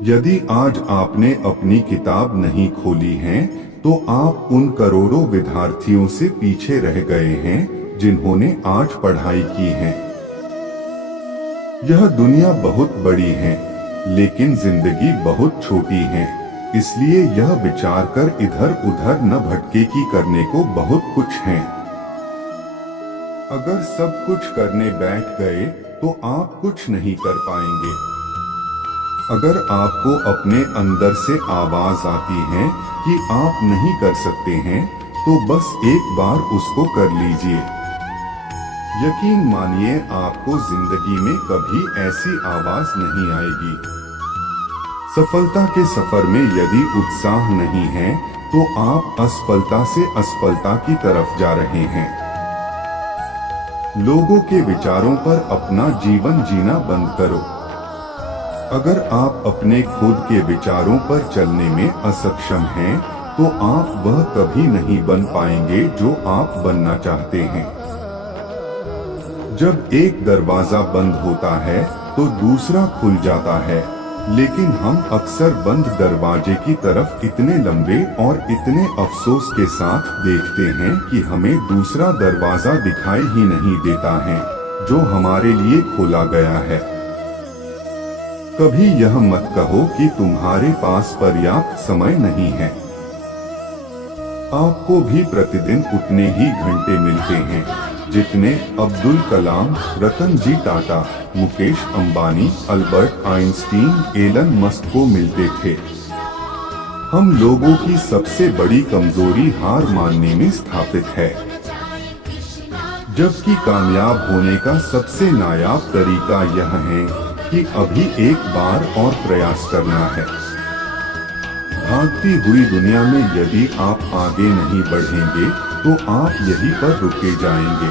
यदि आज आपने अपनी किताब नहीं खोली है तो आप उन करोड़ों विद्यार्थियों से पीछे रह गए हैं जिन्होंने आज पढ़ाई की है। यह दुनिया बहुत बड़ी है लेकिन जिंदगी बहुत छोटी है, इसलिए यह विचार कर इधर उधर न भटके कि करने को बहुत कुछ है। अगर सब कुछ करने बैठ गए तो आप कुछ नहीं कर पाएंगे। अगर आपको अपने अंदर से आवाज आती है कि आप नहीं कर सकते हैं तो बस एक बार उसको कर लीजिए। यकीन मानिए आपको जिंदगी में कभी ऐसी आवाज नहीं आएगी। सफलता के सफर में यदि उत्साह नहीं है तो आप असफलता से असफलता की तरफ जा रहे हैं। लोगों के विचारों पर अपना जीवन जीना बंद करो। अगर आप अपने खुद के विचारों पर चलने में असक्षम हैं, तो आप वह कभी नहीं बन पाएंगे जो आप बनना चाहते हैं। जब एक दरवाजा बंद होता है तो दूसरा खुल जाता है, लेकिन हम अक्सर बंद दरवाजे की तरफ इतने लंबे और इतने अफसोस के साथ देखते हैं कि हमें दूसरा दरवाजा दिखाई ही नहीं देता है जो हमारे लिए खोला गया है। कभी यह मत कहो कि तुम्हारे पास पर्याप्त समय नहीं है। आपको भी प्रतिदिन उतने ही घंटे मिलते हैं जितने Abdul Kalam, Ratan ji Tata, Mukesh Ambani, Albert Einstein, Elon Musk को मिलते थे। हम लोगों की सबसे बड़ी कमजोरी हार मानने में स्थापित है, जबकि कामयाब होने का सबसे नायाब तरीका यह है कि अभी एक बार और प्रयास करना है। भागती हुई दुनिया में यदि आप आगे नहीं बढ़ेंगे तो आप यहीं पर रुके जाएंगे।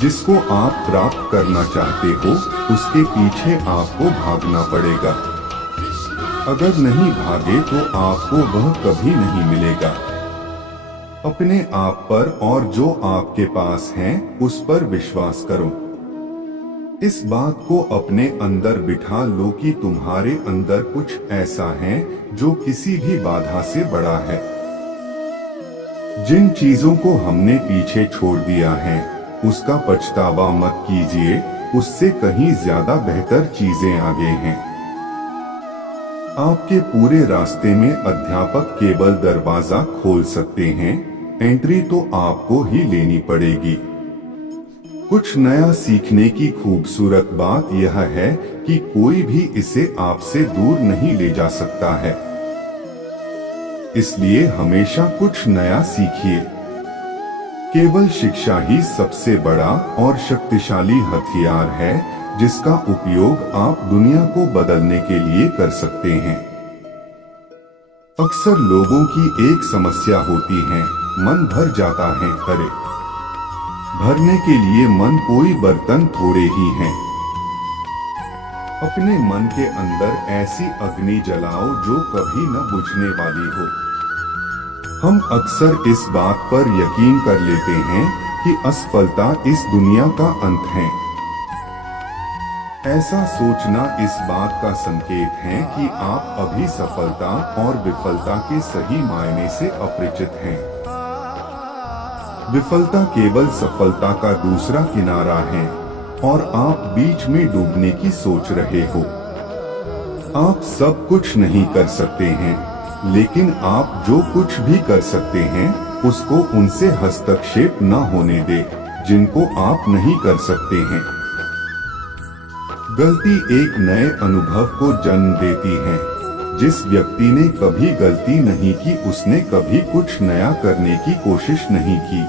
जिसको आप प्राप्त करना चाहते हो उसके पीछे आपको भागना पड़ेगा। अगर नहीं भागे तो आपको वह कभी नहीं मिलेगा। अपने आप पर और जो आपके पास है उस पर विश्वास करो। इस बात को अपने अंदर बिठा लो कि तुम्हारे अंदर कुछ ऐसा है जो किसी भी बाधा से बड़ा है। जिन चीजों को हमने पीछे छोड़ दिया है उसका पछतावा मत कीजिए, उससे कहीं ज्यादा बेहतर चीजें आगे हैं। आपके पूरे रास्ते में अध्यापक केवल दरवाजा खोल सकते हैं, एंट्री तो आपको ही लेनी पड़ेगी। कुछ नया सीखने की खूबसूरत बात यह है कि कोई भी इसे आपसे दूर नहीं ले जा सकता है। इसलिए हमेशा कुछ नया सीखिए। केवल शिक्षा ही सबसे बड़ा और शक्तिशाली हथियार है जिसका उपयोग आप दुनिया को बदलने के लिए कर सकते हैं। अक्सर लोगों की एक समस्या होती है, मन भर जाता है। अरे भरने के लिए मन कोई बर्तन थोड़े ही हैं। अपने मन के अंदर ऐसी अग्नि जलाओ जो कभी न बुझने वाली हो। हम अक्सर इस बात पर यकीन कर लेते हैं कि असफलता इस दुनिया का अंत है। ऐसा सोचना इस बात का संकेत है कि आप अभी सफलता और विफलता के सही मायने से अपरिचित हैं। विफलता केवल सफलता का दूसरा किनारा है और आप बीच में डूबने की सोच रहे हो। आप सब कुछ नहीं कर सकते हैं, लेकिन आप जो कुछ भी कर सकते हैं उसको उनसे हस्तक्षेप न होने दे जिनको आप नहीं कर सकते हैं। गलती एक नए अनुभव को जन्म देती है। जिस व्यक्ति ने कभी गलती नहीं की उसने कभी कुछ नया करने की कोशिश नहीं की।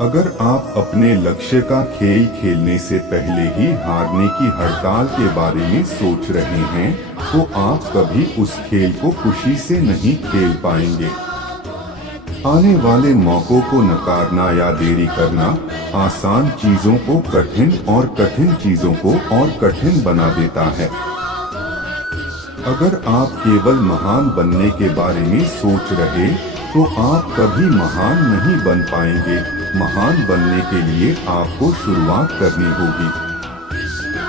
अगर आप अपने लक्ष्य का खेल खेलने से पहले ही हारने की हड़ताल के बारे में सोच रहे हैं तो आप कभी उस खेल को खुशी से नहीं खेल पाएंगे। आने वाले मौकों को नकारना या देरी करना आसान चीजों को कठिन और कठिन चीजों को और कठिन बना देता है। अगर आप केवल महान बनने के बारे में सोच रहे तो आप कभी महान नहीं बन पाएंगे। महान बनने के लिए आपको शुरुआत करनी होगी।